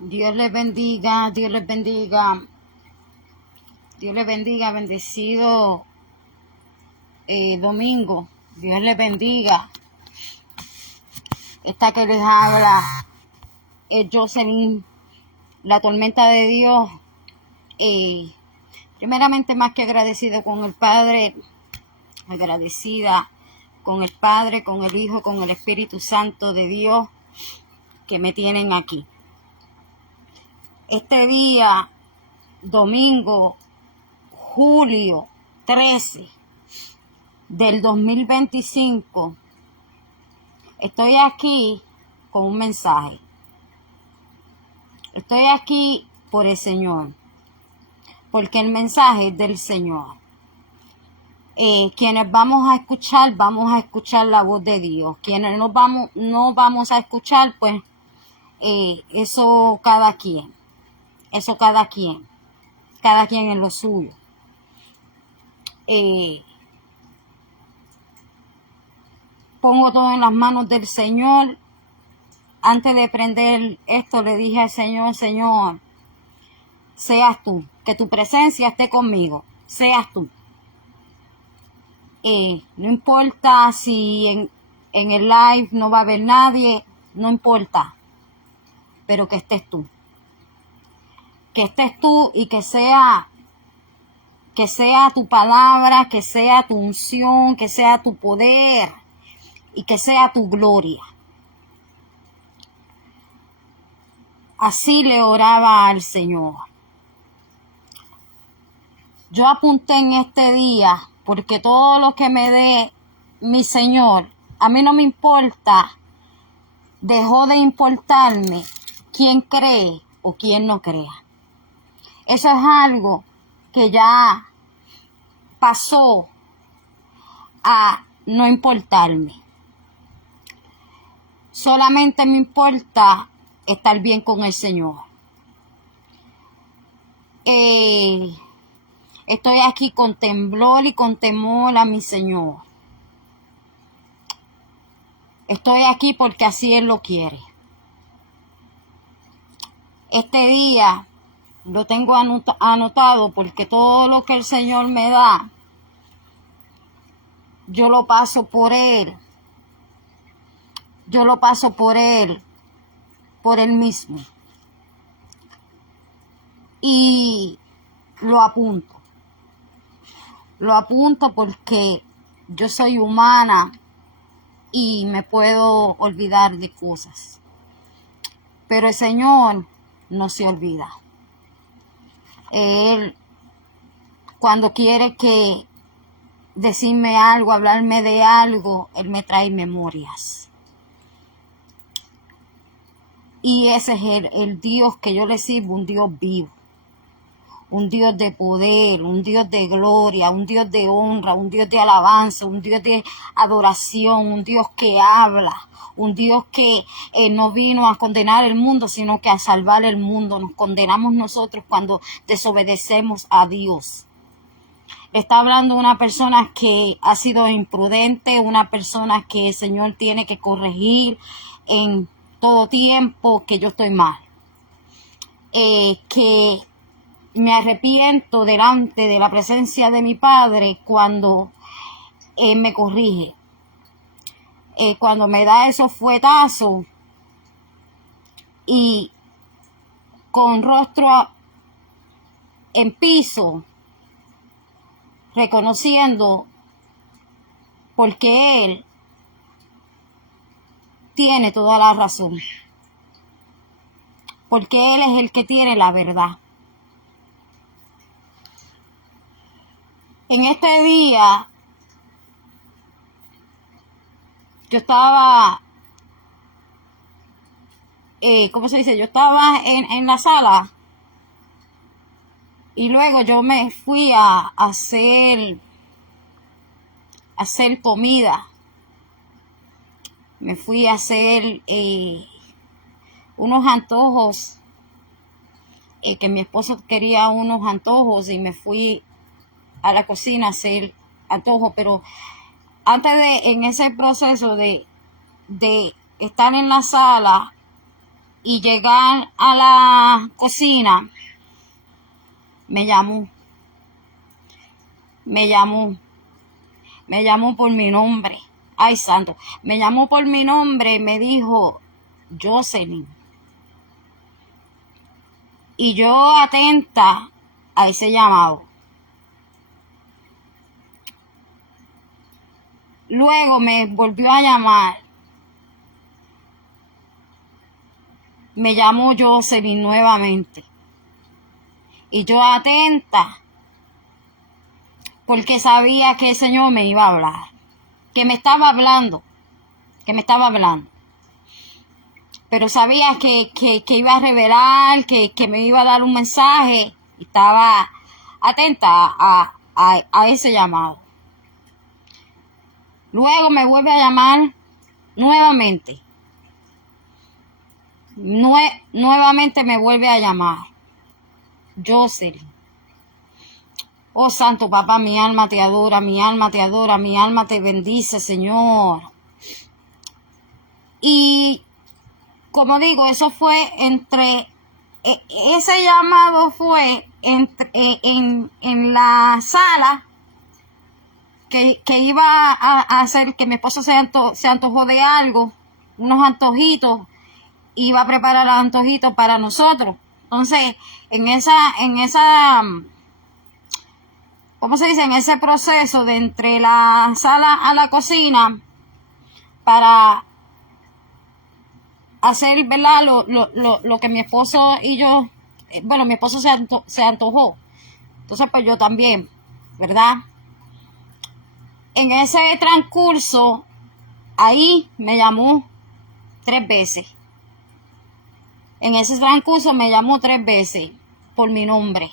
Dios les bendiga, Dios les bendiga, Dios les bendiga, bendecido domingo, Dios les bendiga. Esta que les habla es Jocelyn, la tormenta de Dios. Primeramente, más que agradecido con el Padre, agradecida con el Padre, con el Hijo, con el Espíritu Santo de Dios que me tienen aquí. Este día, domingo, julio 13 del 2025, estoy aquí con un mensaje. Estoy aquí por el Señor, porque el mensaje es del Señor. Quienes vamos a escuchar la voz de Dios. Quienes no vamos a escuchar, pues eso cada quien en lo suyo. Pongo todo en las manos del Señor. Antes de prender esto, le dije al Señor: Señor, seas tú, que tu presencia esté conmigo, seas tú. No importa si en el live no va a haber nadie, no importa, pero que estés tú. Que estés tú y que sea tu palabra, que sea tu unción, que sea tu poder y que sea tu gloria. Así le oraba al Señor. Yo apunté en este día, porque todo lo que me dé mi Señor, a mí no me importa, dejó de importarme quién cree o quién no crea. Eso es algo que ya pasó a no importarme. Solamente me importa estar bien con el Señor. Estoy aquí con temblor y con temor a mi Señor. Estoy aquí porque así Él lo quiere. Este día lo tengo anotado porque todo lo que el Señor me da, yo lo paso por Él. Yo lo paso por Él mismo. Y lo apunto. Lo apunto porque yo soy humana y me puedo olvidar de cosas. Pero el Señor no se olvida. Él, cuando quiere que decirme algo, hablarme de algo, Él me trae memorias. Y ese es el Dios que yo le sirvo, un Dios vivo. Un Dios de poder, un Dios de gloria, un Dios de honra, un Dios de alabanza, un Dios de adoración, un Dios que habla, un Dios que no vino a condenar el mundo, sino que a salvar el mundo. Nos condenamos nosotros cuando desobedecemos a Dios. Está hablando una persona que ha sido imprudente, una persona que el Señor tiene que corregir en todo tiempo, que yo estoy mal. Que me arrepiento delante de la presencia de mi Padre cuando me corrige. Cuando me da esos fuetazos y con rostro en piso, reconociendo porque Él tiene toda la razón. Porque Él es el que tiene la verdad. En este día, yo estaba, ¿cómo se dice? Yo estaba en la sala y luego yo me fui a hacer comida. Me fui a hacer unos antojos, que mi esposo quería unos antojos y me fui a la cocina a hacer antojos, pero antes de, en ese proceso de estar en la sala, y llegar a la cocina, me llamó por mi nombre. Ay, santo, me llamó por mi nombre y me dijo, Jocelyn. Y yo atenta a ese llamado. Luego me volvió a llamar. Me llamó Jocelyn nuevamente. Y yo atenta, porque sabía que el Señor me iba a hablar. Que me estaba hablando. Pero sabía que iba a revelar, que me iba a dar un mensaje. Y estaba atenta a ese llamado. Luego me vuelve a llamar nuevamente. Nuevamente me vuelve a llamar. Jocelyn. Oh Santo Papá, mi alma te adora, mi alma te adora, mi alma te bendice, Señor. Y como digo, eso fue ese llamado fue en la sala que iba a hacer que mi esposo se antojó de algo, unos antojitos, iba a preparar los antojitos para nosotros. Entonces, en esa, ¿cómo se dice? En ese proceso de entre la sala a la cocina, para hacer, ¿verdad? Lo que mi esposo y yo, bueno, mi esposo se antojó. Entonces, pues yo también, ¿verdad? En ese transcurso, ahí me llamó 3 veces. En ese transcurso me llamó 3 veces por mi nombre.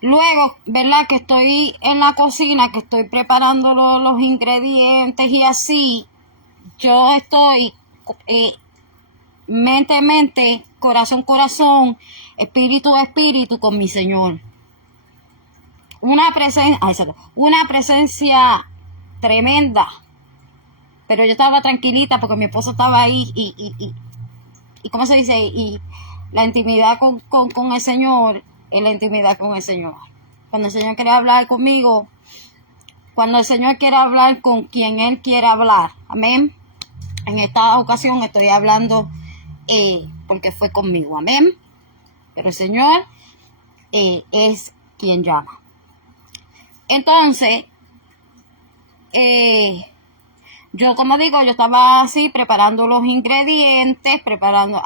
Luego, ¿verdad? Que estoy en la cocina, que estoy preparando los ingredientes y así, yo estoy mente, corazón, espíritu con mi Señor. Una presencia tremenda. Pero yo estaba tranquilita porque mi esposo estaba ahí y ¿cómo se dice? Y la intimidad con el Señor es la intimidad con el Señor. Cuando el Señor quiere hablar conmigo, cuando el Señor quiere hablar con quien Él quiere hablar. Amén. En esta ocasión estoy hablando porque fue conmigo. Amén. Pero el Señor es quien llama. Entonces, yo, como digo, yo estaba así preparando los ingredientes, preparando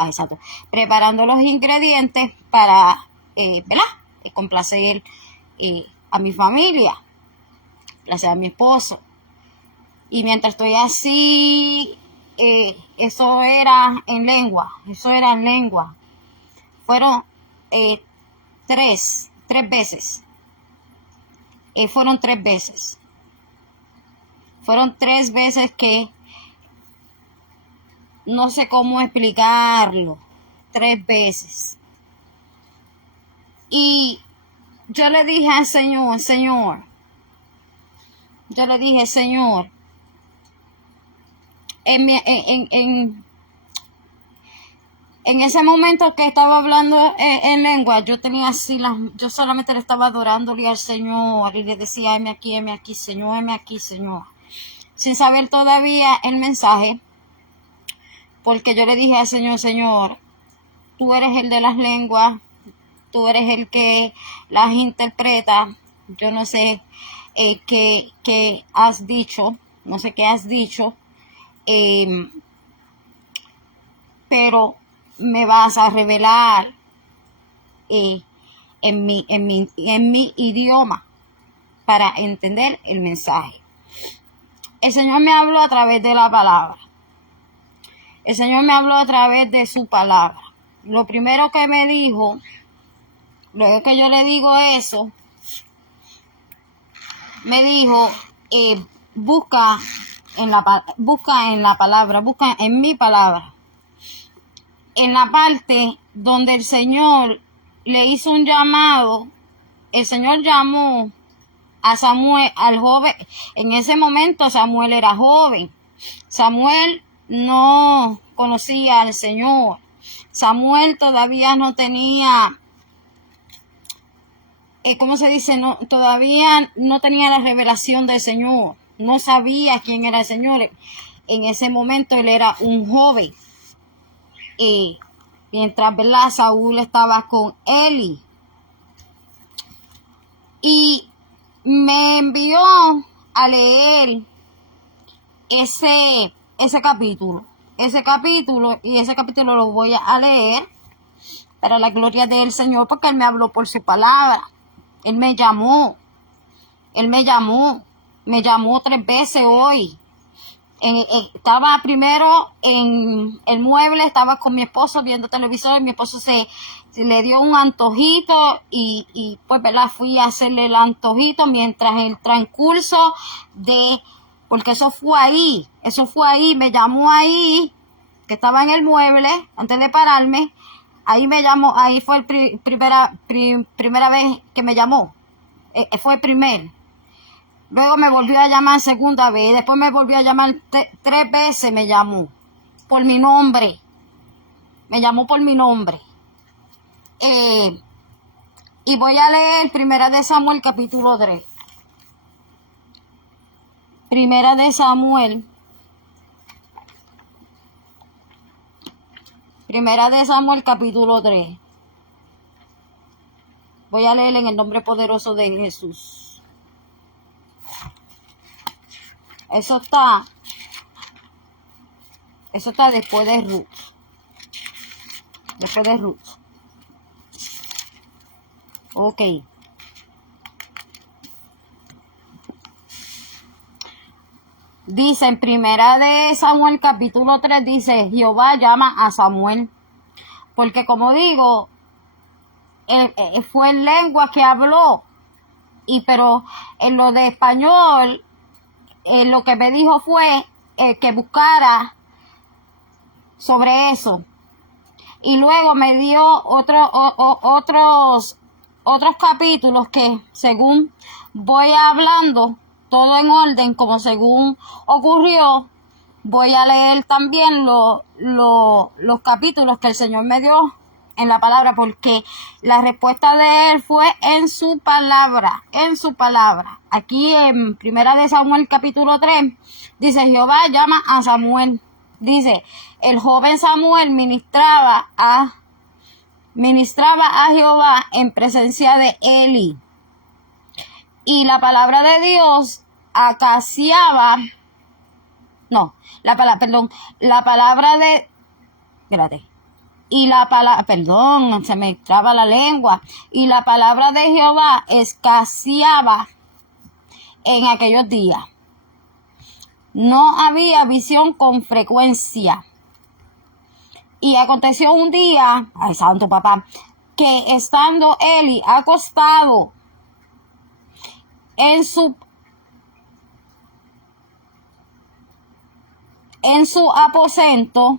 los ingredientes para, ¿verdad? Complacer a mi familia, complacer a mi esposo. Y mientras estoy así, eso era en lengua. Fueron 3 veces. Fueron 3 veces. Fueron 3 veces que no sé cómo explicarlo. 3 veces. Y yo le dije al Señor, yo le dije, Señor, en ese momento que estaba hablando en lengua, yo tenía así, yo solamente le estaba adorándole al Señor y le decía, heme aquí, Señor, heme aquí, Señor. Sin saber todavía el mensaje, porque yo le dije al Señor, Señor, tú eres el de las lenguas, tú eres el que las interpreta, yo no sé qué has dicho, no sé qué has dicho, pero me vas a revelar en mi idioma para entender el mensaje. El Señor me habló a través de la palabra. El Señor me habló a través de su palabra. Lo primero que me dijo, luego que yo le digo eso, me dijo, busca en la palabra, busca en mi palabra. En la parte donde el Señor le hizo un llamado, el Señor llamó a Samuel, al joven. En ese momento Samuel era joven. Samuel no conocía al Señor. Samuel todavía no tenía, ¿cómo se dice? No, todavía no tenía la revelación del Señor. No sabía quién era el Señor. En ese momento él era un joven. Y mientras, ¿verdad? Saúl estaba con Eli. Y me envió a leer ese capítulo. Y ese capítulo lo voy a leer para la gloria del Señor, porque Él me habló por su palabra. Él me llamó. Me llamó 3 veces hoy. Estaba primero en el mueble, estaba con mi esposo viendo televisor, y mi esposo se le dio un antojito y pues, ¿verdad? Fui a hacerle el antojito mientras el transcurso porque eso fue ahí, me llamó ahí, que estaba en el mueble, antes de pararme, ahí me llamó, ahí fue el primera vez que me llamó, fue el primer. Luego me volvió a llamar segunda vez, después me volvió a llamar 3 veces, me llamó por mi nombre. Y voy a leer Primera de Samuel capítulo 3. Primera de Samuel capítulo 3. Voy a leer en el nombre poderoso de Jesús. Eso está después de Ruth. Ok. Dice en Primera de Samuel capítulo 3, dice, Jehová llama a Samuel. Porque como digo, fue en lengua que habló. Pero en lo de español, lo que me dijo fue que buscara sobre eso. Y luego me dio otros capítulos que, según voy hablando, todo en orden, como según ocurrió, voy a leer también los capítulos que el Señor me dio en la palabra, porque la respuesta de él fue en su palabra. Aquí en Primera de Samuel capítulo 3 dice, Jehová llama a Samuel. Dice, el joven Samuel ministraba a Jehová en presencia de Eli. Y la palabra de Dios acaciaba, se me traba la lengua. Y la palabra de Jehová escaseaba en aquellos días. No había visión con frecuencia. Y aconteció un día, ay santo papá, que estando Eli acostado en su aposento,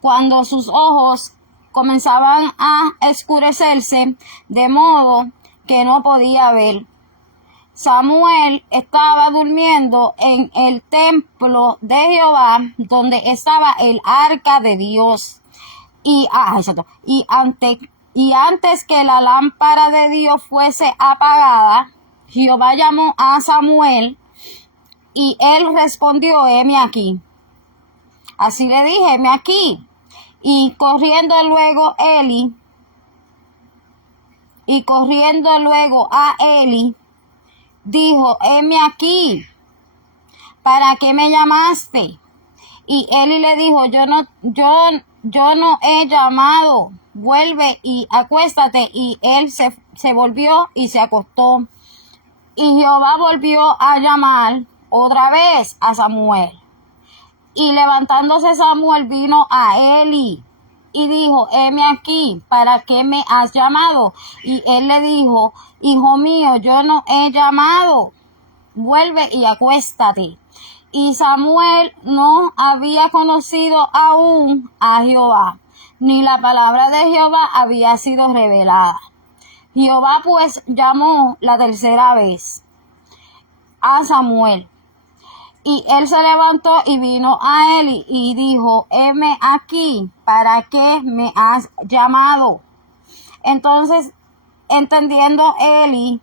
cuando sus ojos comenzaban a oscurecerse, de modo que no podía ver, Samuel estaba durmiendo en el templo de Jehová, donde estaba el arca de Dios. Y antes que la lámpara de Dios fuese apagada, Jehová llamó a Samuel, y él respondió, heme aquí. Así le dije, heme aquí. Y corriendo luego a Eli, dijo, heme aquí, ¿para qué me llamaste? Y Eli le dijo, yo no he llamado, vuelve y acuéstate. Y él se volvió y se acostó. Y Jehová volvió a llamar otra vez a Samuel. Y levantándose Samuel vino a Eli y dijo, heme aquí, ¿para qué me has llamado? Y él le dijo, hijo mío, yo no he llamado, vuelve y acuéstate. Y Samuel no había conocido aún a Jehová, ni la palabra de Jehová había sido revelada. Jehová pues llamó la tercera vez a Samuel. Y él se levantó y vino a Eli y dijo, heme aquí, ¿para qué me has llamado? Entonces, entendiendo Eli,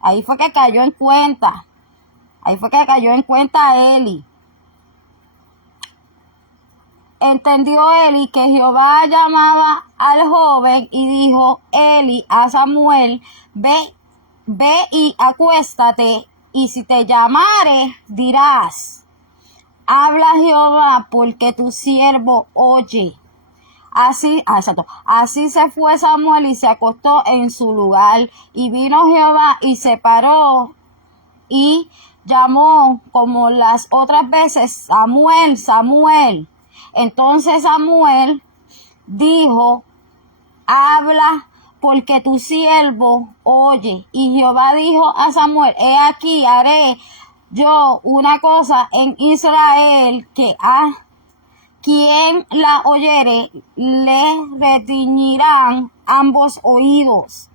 ahí fue que cayó en cuenta. Ahí fue que cayó en cuenta Eli. Entendió Eli que Jehová llamaba al joven y dijo Eli a Samuel, ve y acuéstate, y si te llamare, dirás, habla Jehová, porque tu siervo oye. Así se fue Samuel y se acostó en su lugar, y vino Jehová y se paró y llamó como las otras veces, Samuel, Samuel. Entonces Samuel dijo, habla, porque tu siervo oye. Y Jehová dijo a Samuel, he aquí haré yo una cosa en Israel, que a quien la oyere le retiñirán ambos oídos.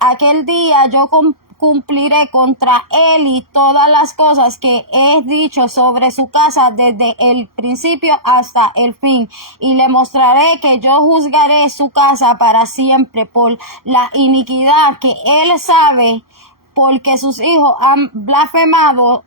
Aquel día yo cumpliré contra Eli todas las cosas que he dicho sobre su casa desde el principio hasta el fin, y le mostraré que yo juzgaré su casa para siempre por la iniquidad que él sabe, porque sus hijos han blasfemado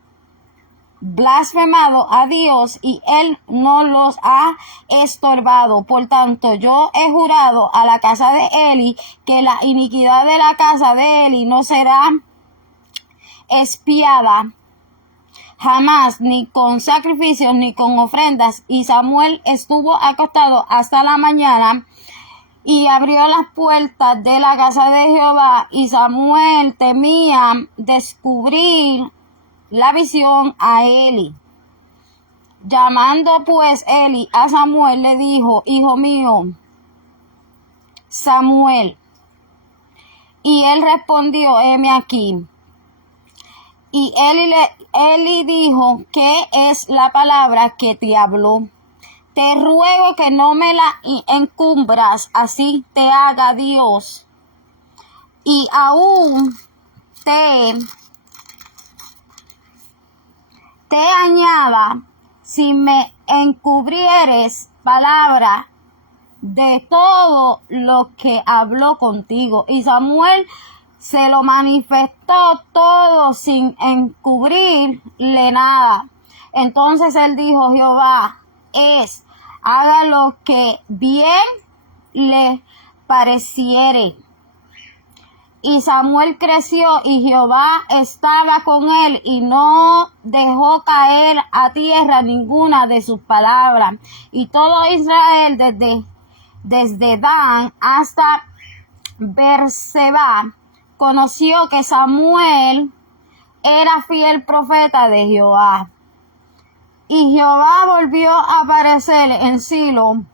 a Dios y él no los ha estorbado. Por tanto, yo he jurado a la casa de Eli que la iniquidad de la casa de Eli no será expiada jamás, ni con sacrificios ni con ofrendas. Y Samuel estuvo acostado hasta la mañana y abrió las puertas de la casa de Jehová, y Samuel temía descubrir la visión a Eli. Llamando pues Eli a Samuel, le dijo, hijo mío, Samuel. Y él respondió, heme aquí. Y Eli dijo, ¿qué es la palabra que te habló? Te ruego que no me la encumbras, así te haga Dios. Y aún te añada, si me encubrieres palabra de todo lo que habló contigo. Y Samuel se lo manifestó todo sin encubrirle nada. Entonces él dijo, Jehová haga lo que bien le pareciere. Y Samuel creció y Jehová estaba con él y no dejó caer a tierra ninguna de sus palabras. Y todo Israel desde Dan hasta Beerseba conoció que Samuel era fiel profeta de Jehová. Y Jehová volvió a aparecer en Silo,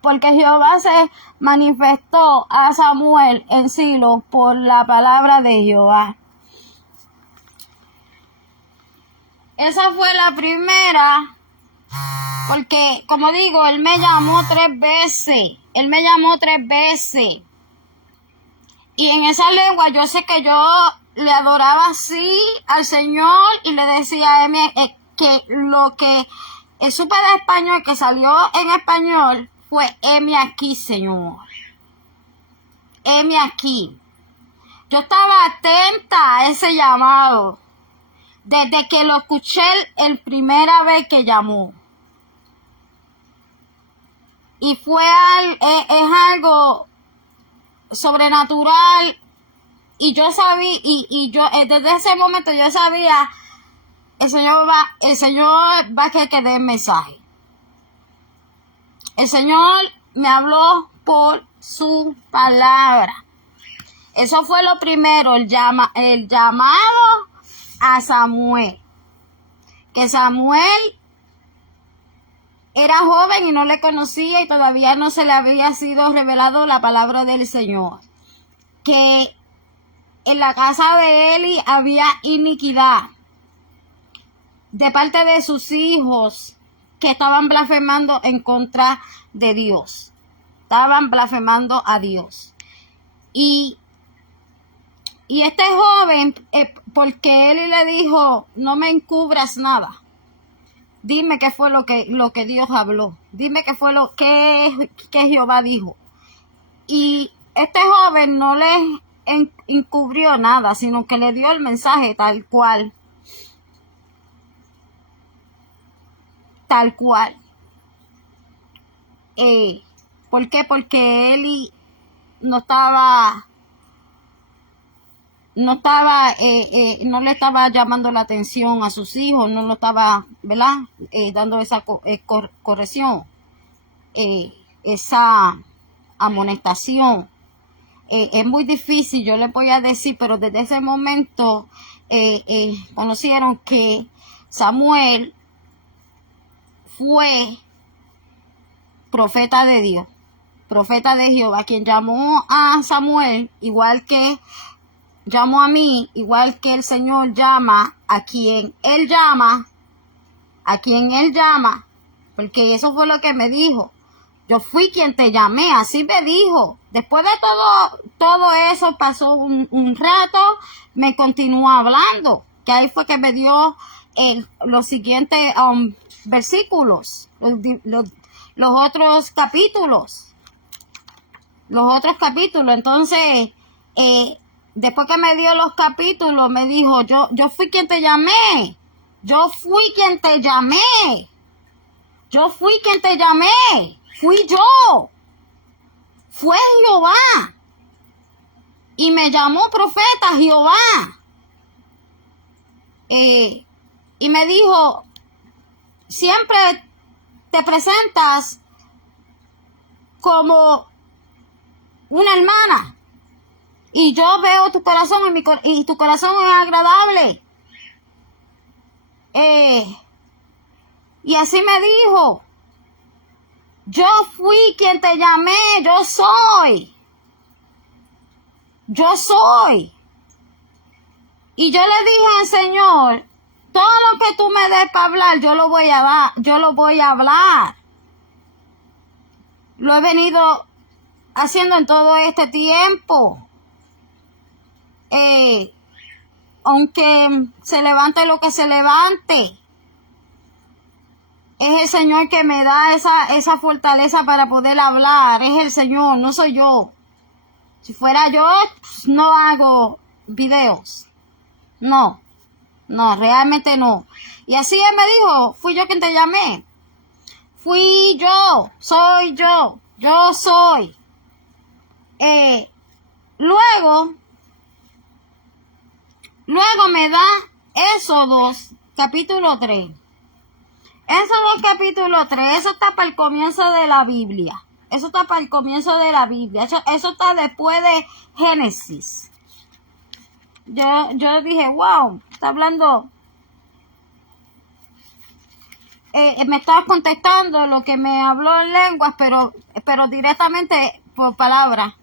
porque Jehová se manifestó a Samuel en Silo por la palabra de Jehová. Esa fue la primera, porque como digo, él me llamó 3 veces. Y en esa lengua yo sé que yo le adoraba así al Señor y le decía a él que lo que supe de español, que salió en español, fue heme aquí, Señor. Heme aquí. Yo estaba atenta a ese llamado desde que lo escuché el primera vez que llamó. Y es algo sobrenatural. Y yo sabía, y yo desde ese momento yo sabía, el Señor va a que dé el mensaje. El Señor me habló por su palabra. Eso fue lo primero, el llamado a Samuel. Que Samuel era joven y no le conocía y todavía no se le había sido revelado la palabra del Señor. Que en la casa de Eli había iniquidad de parte de sus hijos, que estaban blasfemando en contra de Dios. Estaban blasfemando a Dios. Y este joven, porque él le dijo, no me encubras nada. Dime qué fue lo que Dios habló. Dime qué fue lo que Jehová dijo. Y este joven no le encubrió nada, sino que le dio el mensaje tal cual. Tal cual. ¿Por qué? Porque él no le estaba llamando la atención a sus hijos, no lo estaba, ¿verdad? Dando esa corrección, esa amonestación. Es muy difícil, yo les voy a decir, pero desde ese momento conocieron que Samuel fue profeta de Dios, profeta de Jehová, quien llamó a Samuel, igual que llamó a mí, igual que el Señor llama a quien Él llama, porque eso fue lo que me dijo. Yo fui quien te llamé, así me dijo. Después de todo eso, pasó un rato, me continuó hablando, que ahí fue que me dio los siguientes versículos, los otros capítulos. Entonces, después que me dio los capítulos, me dijo, yo fui quien te llamé. Fui yo. Fue Jehová. Y me llamó profeta Jehová. Y me dijo, siempre te presentas como una hermana. Y yo veo tu corazón y tu corazón es agradable. Y así me dijo, yo fui quien te llamé, yo soy. Y yo le dije al Señor, todo lo que tú me des para hablar, yo lo voy a hablar. Lo he venido haciendo en todo este tiempo. Aunque se levante lo que se levante, es el Señor que me da esa fortaleza para poder hablar. Es el Señor, no soy yo. Si fuera yo, no hago videos. No, realmente no. Y así Él me dijo, fui yo quien te llamé. Fui yo, soy yo soy. Luego me da Éxodos capítulo 3. Éxodos capítulo 3, eso está para el comienzo de la Biblia. Eso está después de Génesis. Yo dije, wow, está hablando. Me estaba contestando lo que me habló en lenguas, pero directamente por palabra.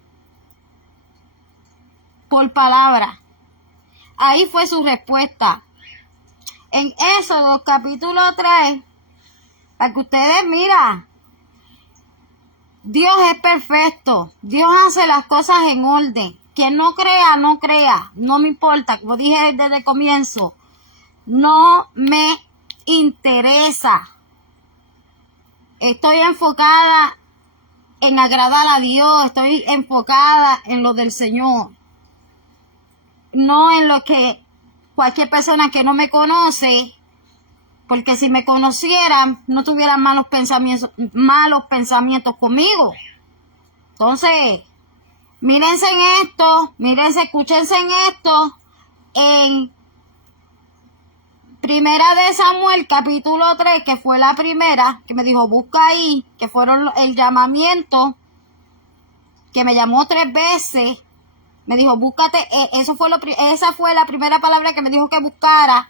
Ahí fue su respuesta. En Éxodo capítulo 3, para que ustedes miren, Dios es perfecto. Dios hace las cosas en orden. Quien no crea, no crea. No me importa, como dije desde el comienzo. No me interesa. Estoy enfocada en agradar a Dios. Estoy enfocada en lo del Señor. No en lo que cualquier persona que no me conoce, porque si me conocieran no tuvieran malos pensamientos conmigo. Entonces, escúchense en esto, en Primera de Samuel capítulo 3, que fue la primera, que me dijo busca ahí, que fueron el llamamiento, que me llamó 3 veces. Me dijo, búscate, esa fue la primera palabra que me dijo que buscara.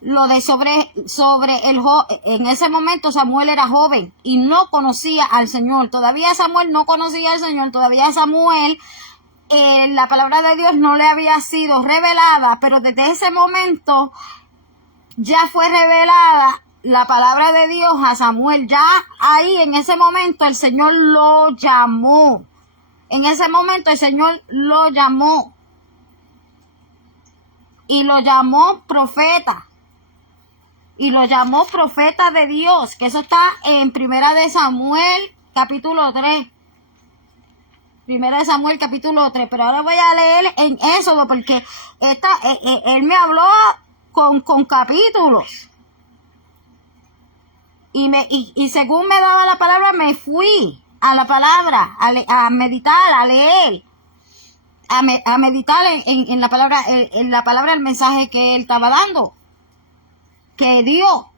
Lo de en ese momento Samuel era joven y no conocía al Señor. Todavía Samuel no conocía al Señor. Todavía Samuel, la palabra de Dios no le había sido revelada, pero desde ese momento ya fue revelada la palabra de Dios a Samuel. Ya ahí, en ese momento, el Señor lo llamó. En ese momento el Señor lo llamó. Y lo llamó profeta. y lo llamó profeta de Dios, que eso está en Primera de Samuel, capítulo 3. Primera de Samuel, capítulo 3. Pero ahora voy a leer en Éxodo, porque él me habló con capítulos. Y según me daba la palabra, me fui a la palabra, a meditar, a leer, a meditar en la palabra, el mensaje que él estaba dando, que dio.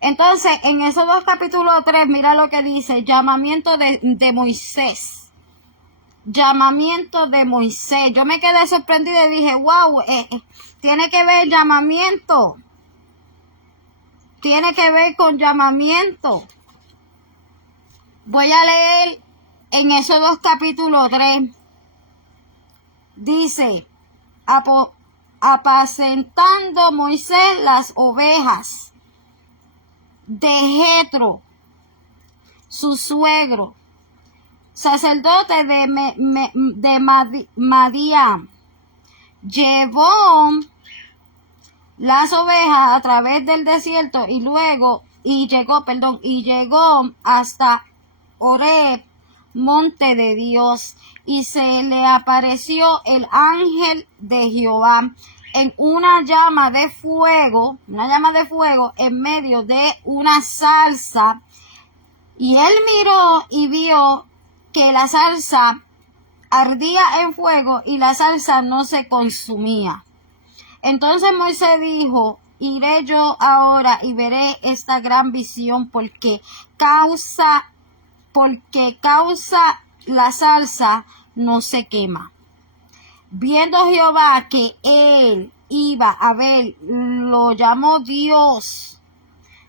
Entonces, en esos dos capítulos 3, mira lo que dice: llamamiento de Moisés. Llamamiento de Moisés. Yo me quedé sorprendida y dije, wow, tiene que ver llamamiento. Tiene que ver con llamamiento. Voy a leer en esos dos capítulos 3. Dice: apacentando Moisés las ovejas de Jetro, su suegro, sacerdote de Madián, llevó las ovejas a través del desierto y llegó hasta Horeb, monte de Dios, y se le apareció el ángel de Jehová en una llama de fuego en medio de una zarza, y él miró y vio que la zarza ardía en fuego y la zarza no se consumía. Entonces Moisés dijo: iré yo ahora y veré esta gran visión, porque causa la zarza no se quema. Viendo Jehová que él iba a ver, lo llamó Dios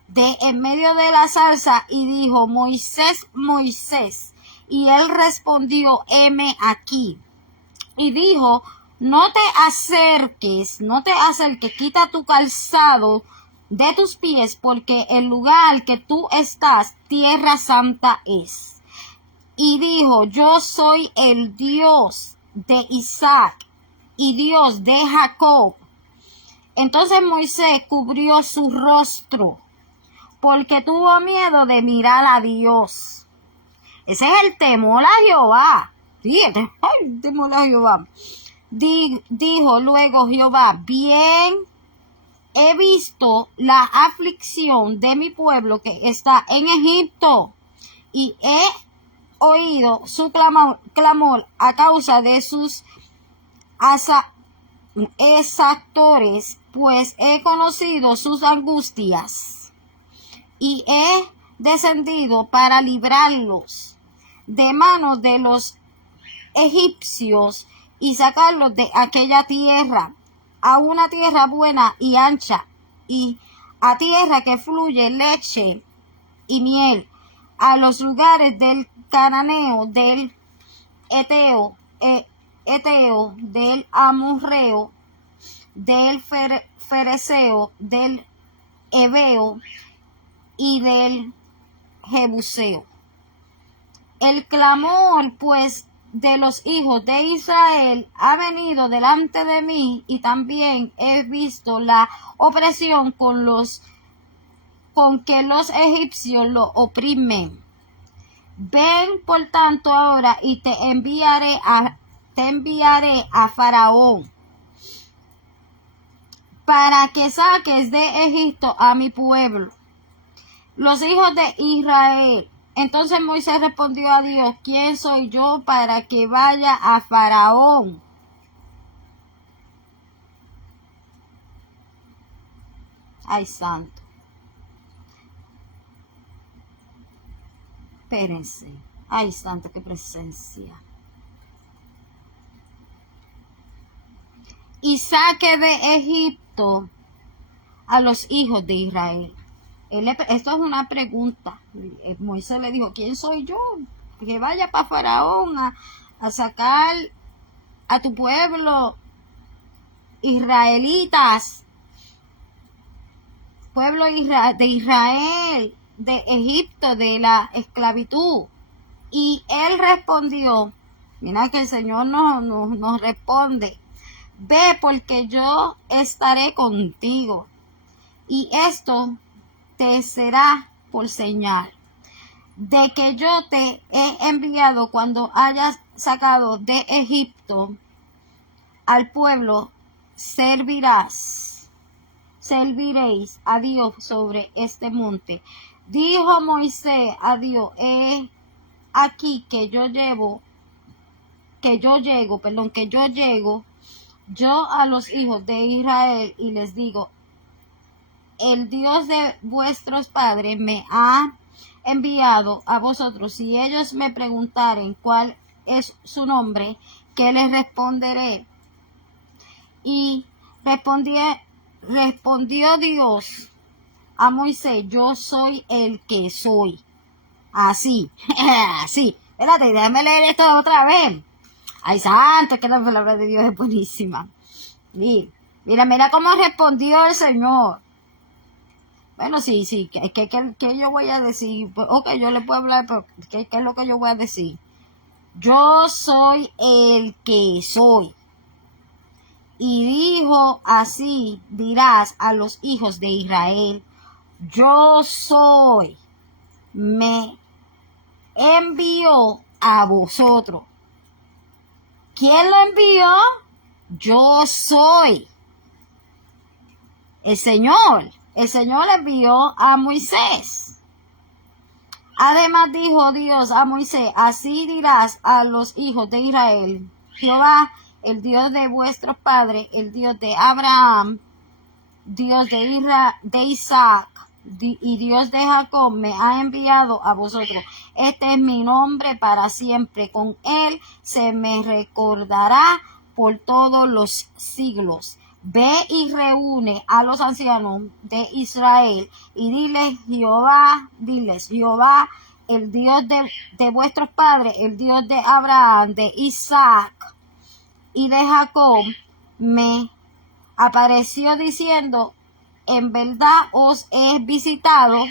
de en medio de la zarza y dijo: Moisés, Moisés. Y él respondió: heme aquí. Y dijo: no te acerques, quita tu calzado de tus pies, porque el lugar que tú estás, tierra santa es. Y dijo: yo soy el Dios de Isaac y Dios de Jacob. Entonces Moisés cubrió su rostro, porque tuvo miedo de mirar a Dios. Ese es el temor a Jehová. Sí, el temor a Jehová. Dijo luego Jehová: bien he visto la aflicción de mi pueblo que está en Egipto, y he oído su clamor a causa de sus exactores, pues he conocido sus angustias, y he descendido para librarlos de manos de los egipcios y sacarlos de aquella tierra a una tierra buena y ancha, y a tierra que fluye leche y miel, a los lugares del cananeo, del eteo, del amorreo, del fereceo, del heveo y del jebuseo. El clamor, pues, de los hijos de Israel ha venido delante de mí, y también he visto la opresión con que los egipcios lo oprimen. Ven por tanto ahora y te enviaré a Faraón, para que saques de Egipto a mi pueblo, los hijos de Israel. Entonces Moisés respondió a Dios: ¿quién soy yo para que vaya a Faraón? Ay, santo. Espérense. Ay, santo, qué presencia. Y saque de Egipto a los hijos de Israel. Esto es una pregunta. Moisés le dijo: ¿quién soy yo? Que vaya para Faraón a sacar a tu pueblo, israelitas, pueblo de Israel, de Egipto, de la esclavitud. Y él respondió, mira que el Señor nos responde: ve, porque yo estaré contigo, y esto te será por señal de que yo te he enviado cuando hayas sacado de Egipto al pueblo, serviréis a Dios sobre este monte. Dijo Moisés a Dios, he aquí que yo llego yo a los hijos de Israel y les digo, el Dios de vuestros padres me ha enviado a vosotros. Si ellos me preguntaren cuál es su nombre, ¿qué les responderé? Y respondió Dios a Moisés, yo soy el que soy. Así, así. Espérate, déjame leer esto otra vez. Ay, santo, que la palabra de Dios es buenísima. Mira cómo respondió el Señor. Bueno, sí, ¿qué yo voy a decir? Pues, ok, yo le puedo hablar, pero ¿qué es lo que yo voy a decir? Yo soy el que soy. Y dijo así, dirás a los hijos de Israel, yo soy, me envió a vosotros. ¿Quién lo envió? Yo soy. El Señor envió a Moisés. Además dijo Dios a Moisés, así dirás a los hijos de Israel, Jehová, el Dios de vuestros padres, el Dios de Abraham, Dios de Isaac y Dios de Jacob me ha enviado a vosotros. Este es mi nombre para siempre. Con él se me recordará por todos los siglos. Ve y reúne a los ancianos de Israel y diles, Jehová, el Dios de vuestros padres, el Dios de Abraham, de Isaac y de Jacob, me apareció diciendo, en verdad os he visitado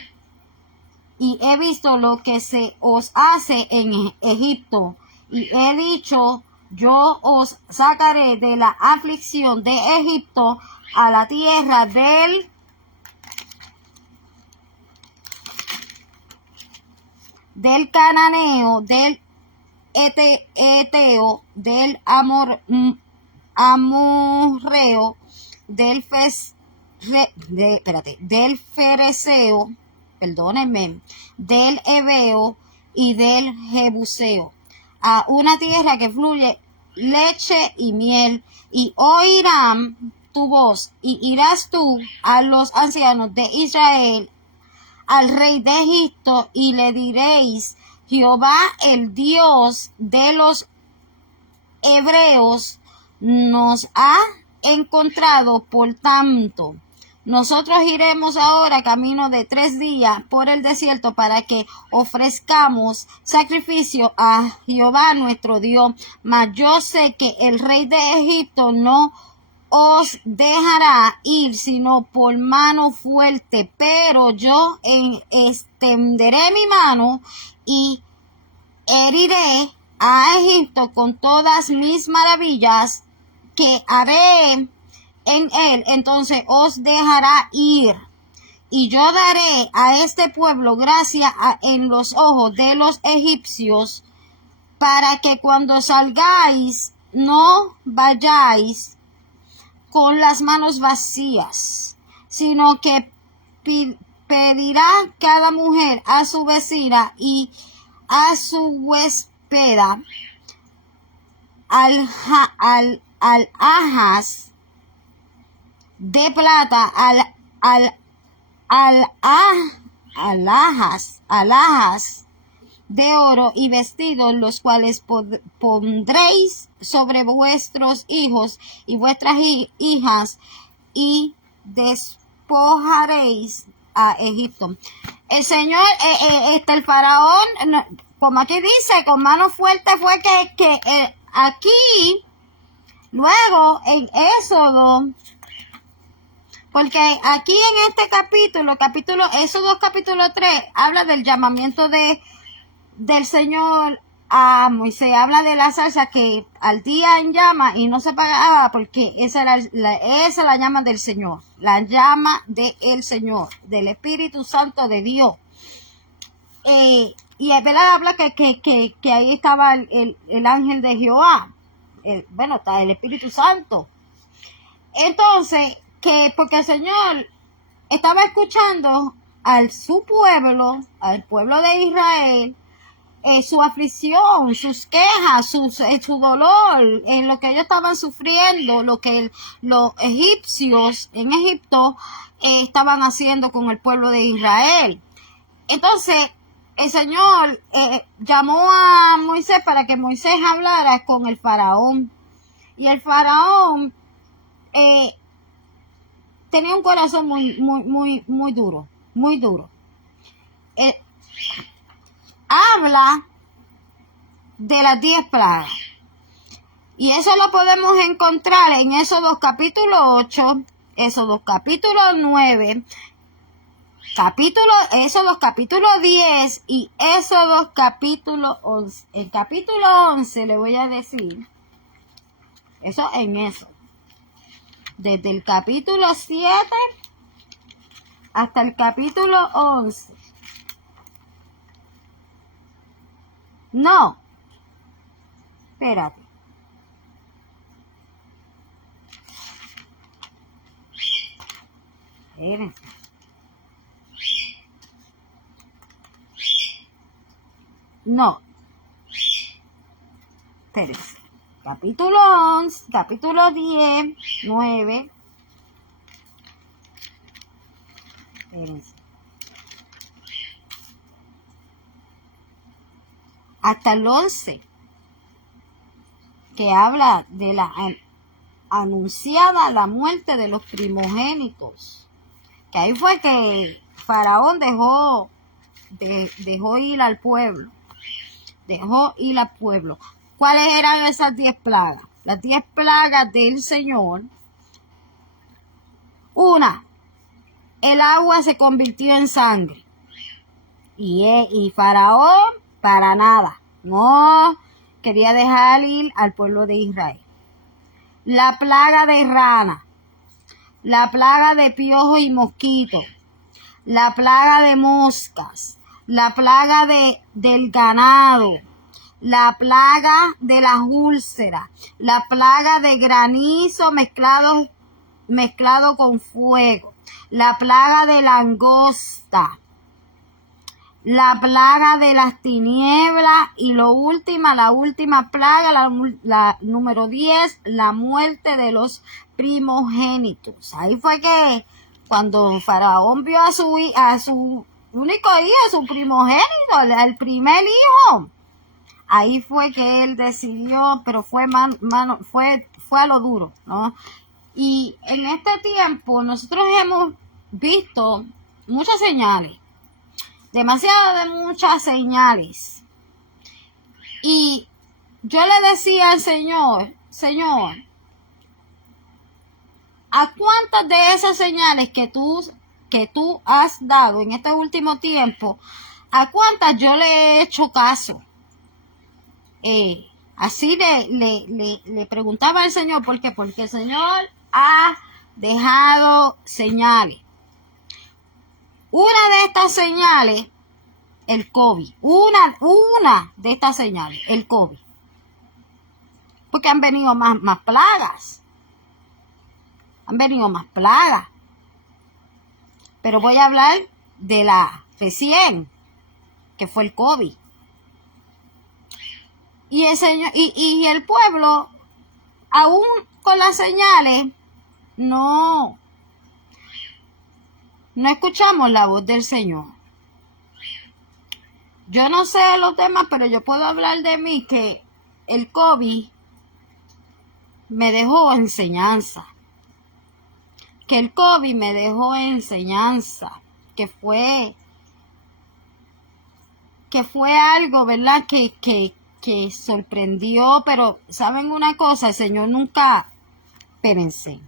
y he visto lo que se os hace en Egipto, y he dicho, yo os sacaré de la aflicción de Egipto a la tierra del cananeo, del eteo, del amorreo, del fereceo, perdónenme, del heveo y del jebuseo, a una tierra que fluye leche y miel, y oirán tu voz, y irás tú a los ancianos de Israel, al rey de Egipto, y le diréis, Jehová, el Dios de los hebreos, nos ha encontrado. Por tanto, nosotros iremos ahora camino de 3 días por el desierto para que ofrezcamos sacrificio a Jehová nuestro Dios. Mas yo sé que el rey de Egipto no os dejará ir sino por mano fuerte, pero yo extenderé mi mano y heriré a Egipto con todas mis maravillas que haré en él, entonces os dejará ir. Y yo daré a este pueblo gracia en los ojos de los egipcios, para que cuando salgáis no vayáis con las manos vacías, sino que pedirá cada mujer a su vecina y a su huéspeda alhajas de plata, alhajas de oro y vestidos, los cuales pondréis sobre vuestros hijos y vuestras hijas, y despojaréis a Egipto. El Señor, el faraón, como aquí dice, con mano fuerte fue que aquí, luego en Éxodo, porque aquí en este Éxodo capítulo 3, habla del llamamiento del Señor Moisés habla de la zarza que ardía en llama y no se apagaba porque esa es la llama del Señor, la llama del Señor, del Espíritu Santo de Dios. Y es verdad, habla que ahí estaba el ángel de Jehová, bueno, está el Espíritu Santo. Entonces, porque el Señor estaba escuchando su pueblo, al pueblo de Israel, su aflicción, sus quejas, su dolor, lo que ellos estaban sufriendo, lo que los egipcios en Egipto estaban haciendo con el pueblo de Israel. Entonces, el Señor llamó a Moisés para que Moisés hablara con el faraón. Y el faraón tenía un corazón muy duro, muy duro. Habla de las 10 plagas. Y eso lo podemos encontrar en Éxodo capítulo 8, Éxodo capítulo 9, Éxodo capítulo 10 y Éxodo capítulo 11. El capítulo 11 le voy a decir, eso en eso. Desde el capítulo 7 hasta el capítulo 11. No. Espérate. Espérense. No. Espérense. Capítulo 11, capítulo 10, 9. Espérense. Hasta el 11, que habla de la anunciada la muerte de los primogénitos. Que ahí fue que Faraón dejó ir al pueblo. Dejó ir al pueblo. ¿Cuáles eran esas 10 plagas? Las 10 plagas del Señor. Una, el agua se convirtió en sangre. Y Faraón, para nada, no quería dejar ir al pueblo de Israel. La plaga de rana, la plaga de piojos y mosquitos, la plaga de moscas, la plaga del ganado, la plaga de las úlceras, la plaga de granizo mezclado con fuego, la plaga de langosta, la plaga de las tinieblas y la última plaga, la número 10, la muerte de los primogénitos. Ahí fue que cuando Faraón vio a su único hijo, su primogénito, el primer hijo, ahí fue que él decidió, pero fue a lo duro, ¿no? Y en este tiempo nosotros hemos visto muchas señales. Muchas señales. Y yo le decía al Señor, ¿a cuántas de esas señales que tú has dado en este último tiempo, a cuántas yo le he hecho caso? Así le preguntaba al Señor, ¿por qué? Porque el Señor ha dejado señales. Una de estas señales, el COVID. Una de estas señales, el COVID. Porque han venido más plagas. Han venido más plagas. Pero voy a hablar de la recién, que fue el COVID. Y el Señor, y el pueblo, aún con las señales, no escuchamos la voz del Señor. Yo no sé los demás, pero yo puedo hablar de mí, que el COVID me dejó enseñanza. Que el COVID me dejó enseñanza. Que fue algo, ¿verdad? Que sorprendió, pero ¿saben una cosa? El Señor nunca, espérense.